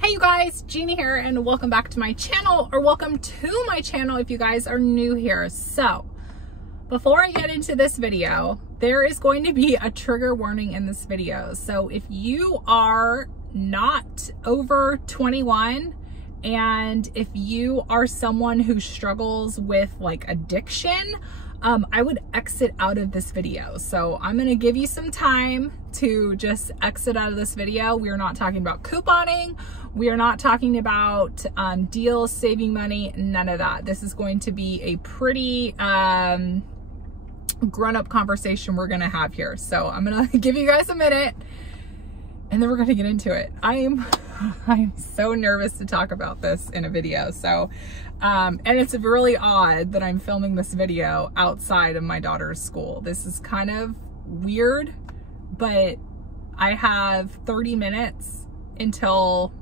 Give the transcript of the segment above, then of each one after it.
Hey you guys, Gina here, and welcome back to my channel, or welcome to my channel if you guys are new here. So before I get into this video, there is going to be a trigger warning in this video. So if you are not over 21 and if you are someone who struggles with like addiction, I would exit out of this video. So I'm going to give you some time to just exit out of this video. We are not talking about couponing. We are not talking about deals, saving money, none of that. This is going to be a pretty grown-up conversation we're going to have here. So I'm going to give you guys a minute and then we're going to get into it. I'm so nervous to talk about this in a video. So, and it's really odd that I'm filming this video outside of my daughter's school. This is kind of weird, but I have 30 minutes until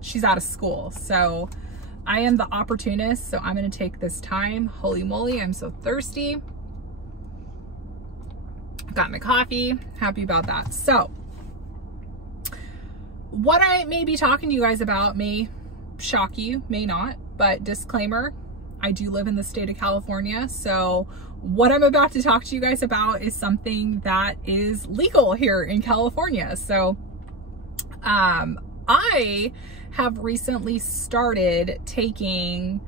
she's out of school. So I am the opportunist. So I'm going to take this time. Holy moly, I'm so thirsty. Got my coffee. Happy about that. So what I may be talking to you guys about may shock you, may not, but disclaimer, I do live in the state of California. So what I'm about to talk to you guys about is something that is legal here in California. So I have recently started taking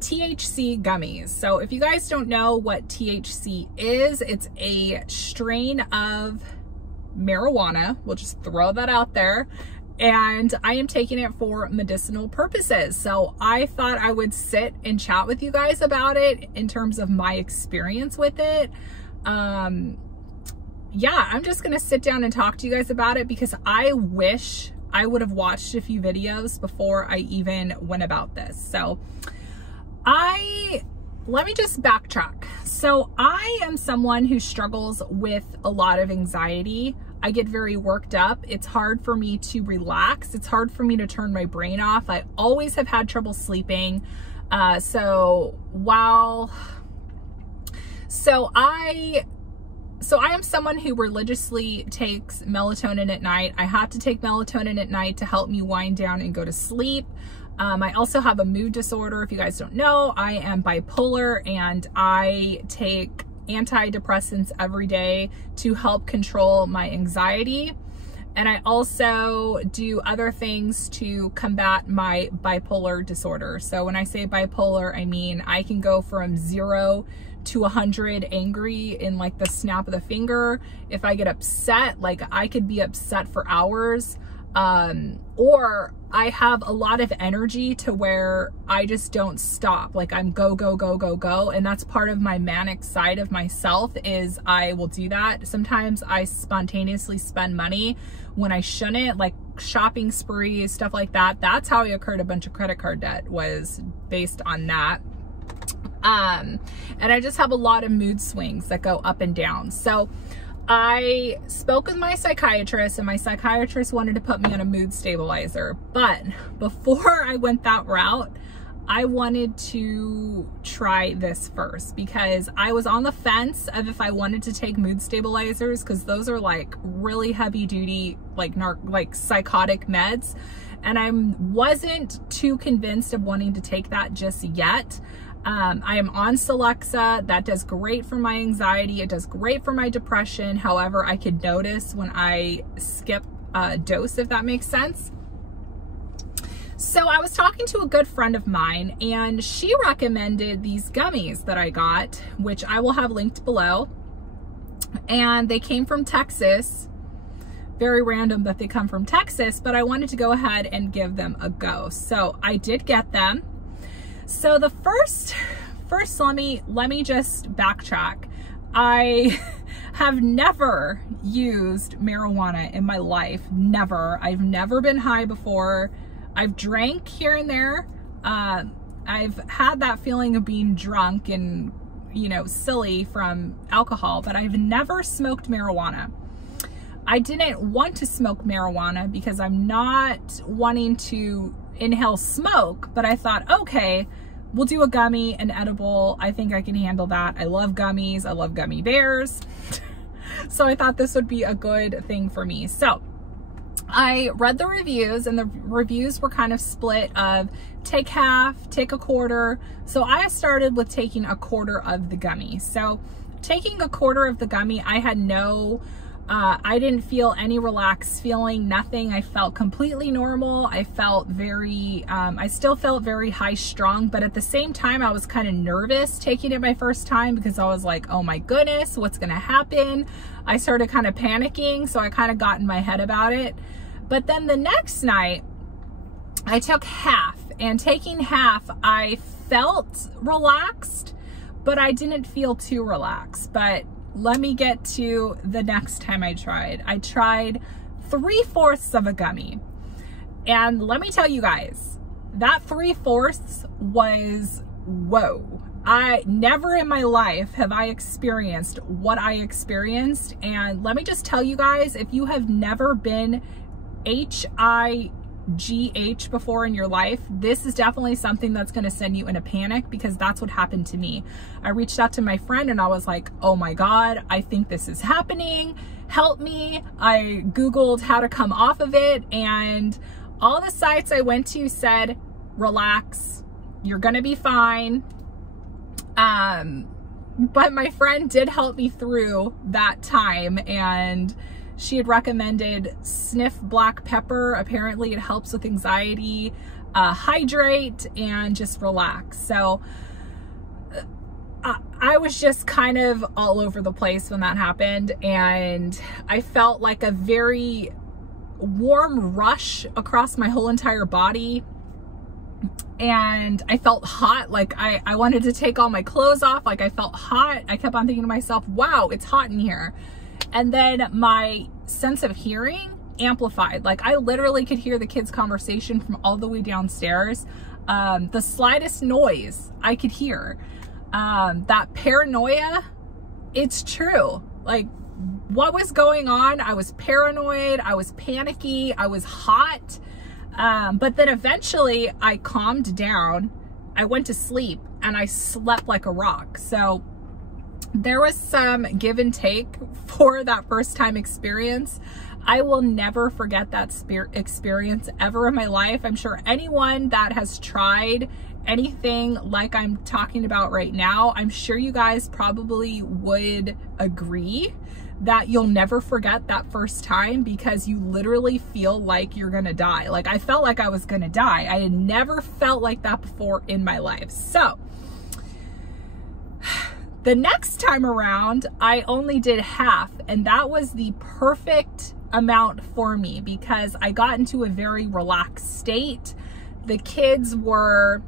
THC gummies. So if you guys don't know what THC is, it's a strain of marijuana. We'll just throw that out there. And I am taking it for medicinal purposes. So I thought I would sit and chat with you guys about it in terms of my experience with it. Yeah, I'm just gonna sit down and talk to you guys about it because I wish I would have watched a few videos before I even went about this. So let me just backtrack. So I am someone who struggles with a lot of anxiety. I get very worked up. It's hard for me to relax. It's hard for me to turn my brain off. I always have had trouble sleeping. So I am someone who religiously takes melatonin at night. I have to take melatonin at night to help me wind down and go to sleep. I also have a mood disorder. If you guys don't know, I am bipolar and I take antidepressants every day to help control my anxiety. And I also do other things to combat my bipolar disorder. So when I say bipolar, I mean I can go from 0 to 100 angry in like the snap of the finger. If I get upset, like I could be upset for hours. Or I have a lot of energy to where I just don't stop. Like I'm go, go, go, go, go. And that's part of my manic side of myself is I will do that. Sometimes I spontaneously spend money when I shouldn't, like shopping sprees, stuff like that. That's how I incurred a bunch of credit card debt, was based on that. And I just have a lot of mood swings that go up and down. So I spoke with my psychiatrist and my psychiatrist wanted to put me on a mood stabilizer. But before I went that route, I wanted to try this first because I was on the fence of if I wanted to take mood stabilizers because those are like really heavy duty, like psychotic meds. And I wasn't too convinced of wanting to take that just yet. I am on Celexa. That does great for my anxiety. It does great for my depression. However, I could notice when I skip a dose, if that makes sense. So I was talking to a good friend of mine and she recommended these gummies that I got, which I will have linked below. And they came from Texas. Very random that they come from Texas, but I wanted to go ahead and give them a go. So I did get them. So the first let me just backtrack. I have never used marijuana in my life. Never. I've never been high before. I've drank here and there. I've had that feeling of being drunk and, you know, silly from alcohol, but I've never smoked marijuana. I didn't want to smoke marijuana because I'm not wanting to inhale smoke, but I thought, okay, we'll do a gummy, an edible. I think I can handle that. I love gummies. I love gummy bears. So I thought this would be a good thing for me. So I read the reviews, and the reviews were kind of split of take half, take a quarter. So I started with taking a quarter of the gummy. So taking a quarter of the gummy, I had I didn't feel any relaxed feeling, nothing. I felt completely normal. I felt very, I still felt very high strung, but at the same time, I was kind of nervous taking it my first time because I was like, oh my goodness, what's going to happen? I started kind of panicking. So I kind of got in my head about it. But then the next night I took half, and taking half, I felt relaxed, but I didn't feel too relaxed. But let me get to the next time I tried. I tried 3/4 of a gummy. And let me tell you guys, that 3/4 was, whoa. I never in my life have I experienced what I experienced. And let me just tell you guys, if you have never been HIGH before in your life, this is definitely something that's going to send you in a panic, because that's what happened to me. I reached out to my friend and I was like, oh my God, I think this is happening. Help me. I Googled how to come off of it, and all the sites I went to said, relax, you're going to be fine. But my friend did help me through that time, and she had recommended sniff black pepper. Apparently it helps with anxiety, hydrate, and just relax. So I was just kind of all over the place when that happened, and I felt like a very warm rush across my whole entire body. And I felt hot, like I wanted to take all my clothes off, like I felt hot. I kept on thinking to myself, wow, it's hot in here. And then my sense of hearing amplified. Like I literally could hear the kids' conversation from all the way downstairs. The slightest noise I could hear. That paranoia, it's true. Like what was going on? I was paranoid, I was panicky, I was hot. But then eventually I calmed down, I went to sleep, and I slept like a rock. So there was some give and take for that first time experience. I will never forget that experience ever in my life. I'm sure anyone that has tried anything like I'm talking about right now, I'm sure you guys probably would agree that you'll never forget that first time, because you literally feel like you're gonna die. Like I felt like I was gonna die. I had never felt like that before in my life. So the next time around, I only did half, and that was the perfect amount for me because I got into a very relaxed state. The kids were,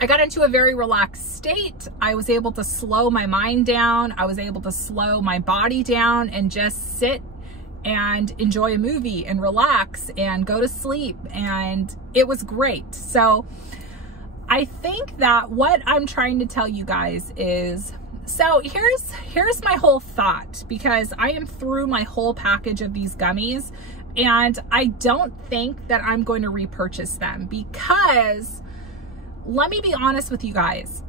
I got into a very relaxed state. I was able to slow my mind down. I was able to slow my body down and just sit and enjoy a movie and relax and go to sleep. And it was great. So I think that what I'm trying to tell you guys is, so here's my whole thought, because I am through my whole package of these gummies, and I don't think that I'm going to repurchase them, because let me be honest with you guys.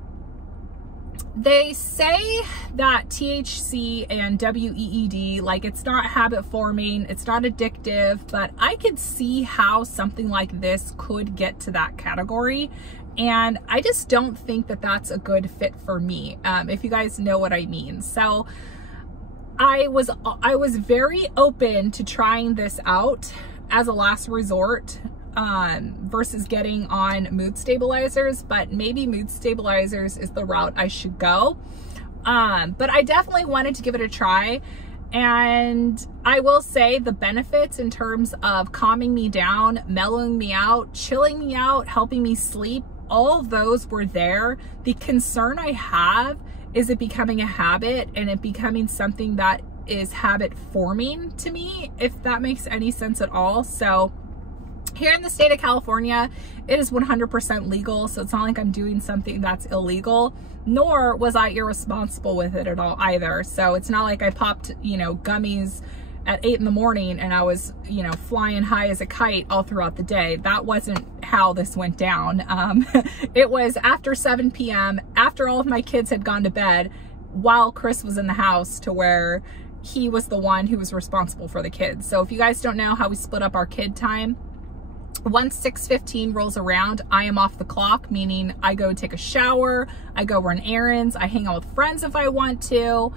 They say that THC and WEED, like it's not habit forming, it's not addictive, but I could see how something like this could get to that category. And I just don't think that that's a good fit for me, if you guys know what I mean. So I was very open to trying this out as a last resort, versus getting on mood stabilizers, but maybe mood stabilizers is the route I should go. But I definitely wanted to give it a try. And I will say the benefits in terms of calming me down, mellowing me out, chilling me out, helping me sleep, all of those were there. The concern I have is it becoming a habit and it becoming something that is habit forming to me, if that makes any sense at all. So here in the state of California, it is 100% legal. So it's not like I'm doing something that's illegal, nor was I irresponsible with it at all either. So it's not like I popped, you know, gummies at 8 in the morning and I was, you know, flying high as a kite all throughout the day. That wasn't how this went down. It was after 7 p.m., after all of my kids had gone to bed, while Chris was in the house, to where he was the one who was responsible for the kids. So if you guys don't know how we split up our kid time, once 6:15 rolls around, I am off the clock, meaning I go take a shower, I go run errands, I hang out with friends if I want to.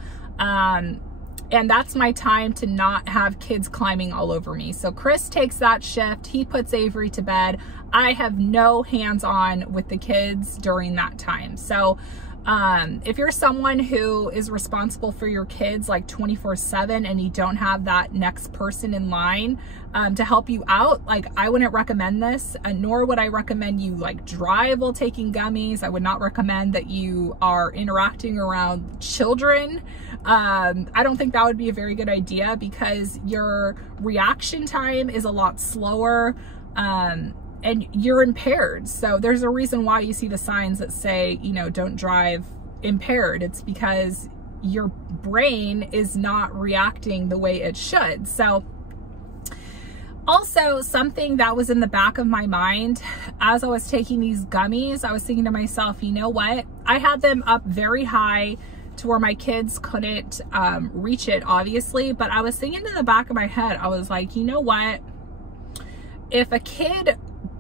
And that's my time to not have kids climbing all over me. So Chris takes that shift. He puts Avery to bed. I have no hands-on with the kids during that time. So if you're someone who is responsible for your kids like 24/7 and you don't have that next person in line to help you out, like I wouldn't recommend this, nor would I recommend you like drive while taking gummies. I would not recommend that you are interacting around children. I don't think that would be a very good idea because your reaction time is a lot slower. And you're impaired. So there's a reason why you see the signs that say, you know, don't drive impaired. It's because your brain is not reacting the way it should. So also something that was in the back of my mind as I was taking these gummies, I was thinking to myself, you know what? I had them up very high to where my kids couldn't reach it, obviously. But I was thinking in the back of my head, I was like, you know what? If a kid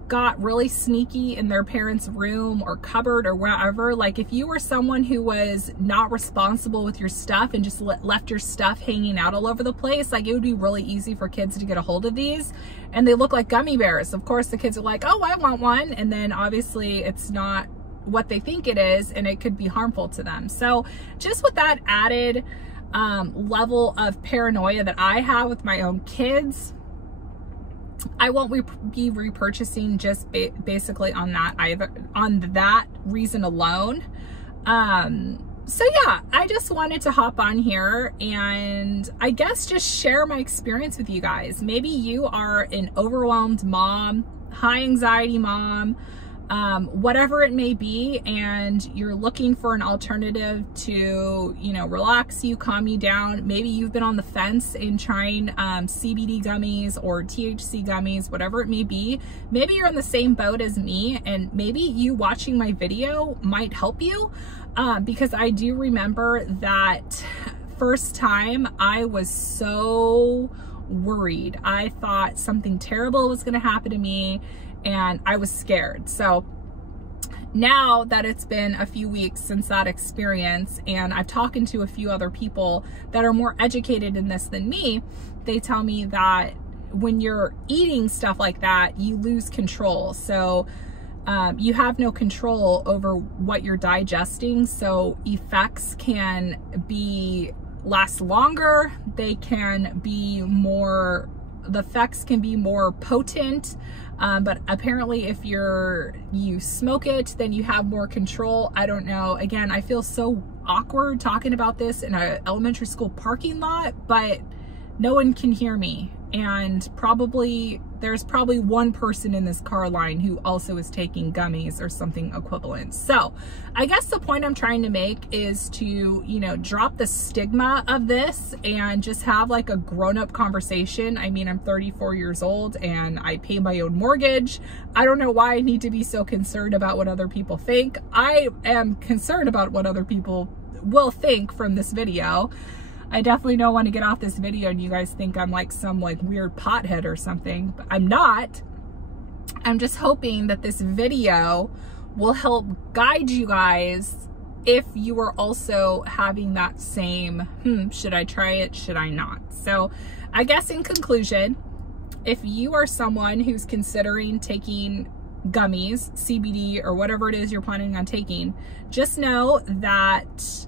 got really sneaky in their parents' room or cupboard or wherever, like if you were someone who was not responsible with your stuff and just left your stuff hanging out all over the place, like it would be really easy for kids to get a hold of these. And they look like gummy bears. Of course, the kids are like, oh, I want one. And then obviously it's not what they think it is, and it could be harmful to them. So just with that added level of paranoia that I have with my own kids, I won't be repurchasing just basically on that either, on that reason alone. So yeah, I just wanted to hop on here and I guess just share my experience with you guys. Maybe you are an overwhelmed mom, high anxiety mom, whatever it may be, and you're looking for an alternative to, you know, relax you, calm you down. Maybe you've been on the fence in trying CBD gummies or THC gummies, whatever it may be. Maybe you're in the same boat as me, and maybe you watching my video might help you, because I do remember that first time I was so worried. I thought something terrible was going to happen to me, and I was scared. So now that it's been a few weeks since that experience, and I've talked to a few other people that are more educated in this than me, they tell me that when you're eating stuff like that, you lose control. So you have no control over what you're digesting. So effects can last longer. They can be more, the effects can be more potent. But apparently if you smoke it, then you have more control. I don't know. Again, I feel so awkward talking about this in an elementary school parking lot, but no one can hear me. And there's probably one person in this car line who also is taking gummies or something equivalent. So I guess the point I'm trying to make is to, you know, drop the stigma of this and just have like a grown-up conversation. I mean, I'm 34 years old and I pay my own mortgage. I don't know why I need to be so concerned about what other people think. I am concerned about what other people will think from this video. I definitely don't want to get off this video and you guys think I'm like some like weird pothead or something, but I'm not. I'm just hoping that this video will help guide you guys if you are also having that same, should I try it? Should I not? So I guess in conclusion, if you are someone who's considering taking gummies, CBD, or whatever it is you're planning on taking, just know that,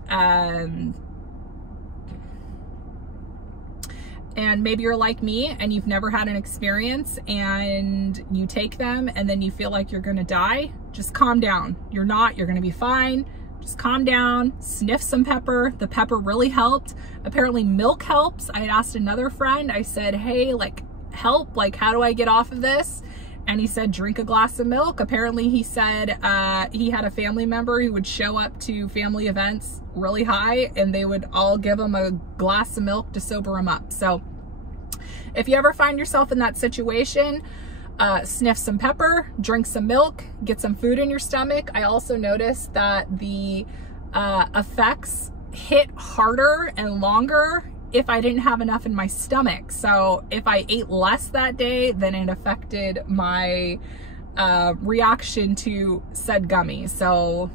and maybe you're like me and you've never had an experience and you take them and then you feel like you're gonna die, just calm down. You're not, you're gonna be fine. Just calm down, sniff some pepper. The pepper really helped. Apparently milk helps. I had asked another friend, I said, hey, like help, like how do I get off of this? And he said, drink a glass of milk. Apparently he said he had a family member who would show up to family events really high and they would all give him a glass of milk to sober him up. So if you ever find yourself in that situation, sniff some pepper, drink some milk, get some food in your stomach. I also noticed that the effects hit harder and longer if I didn't have enough in my stomach. So if I ate less that day, then it affected my reaction to said gummy. So,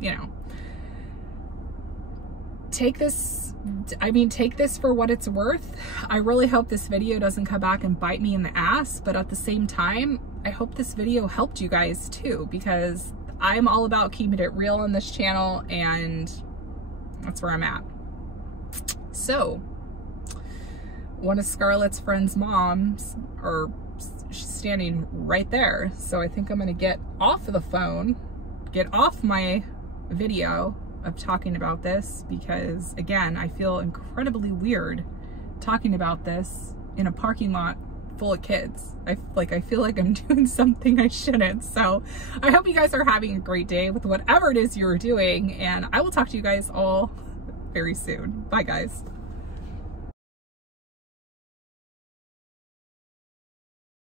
you know, take this for what it's worth. I really hope this video doesn't come back and bite me in the ass, but at the same time, I hope this video helped you guys too, because I'm all about keeping it real on this channel, and that's where I'm at. So, one of Scarlett's friends' moms, she's standing right there. So I think I'm gonna get off of the phone, get off my video of talking about this, because again, I feel incredibly weird talking about this in a parking lot full of kids. I feel like I'm doing something I shouldn't. So I hope you guys are having a great day with whatever it is you're doing, and I will talk to you guys all very soon. Bye guys.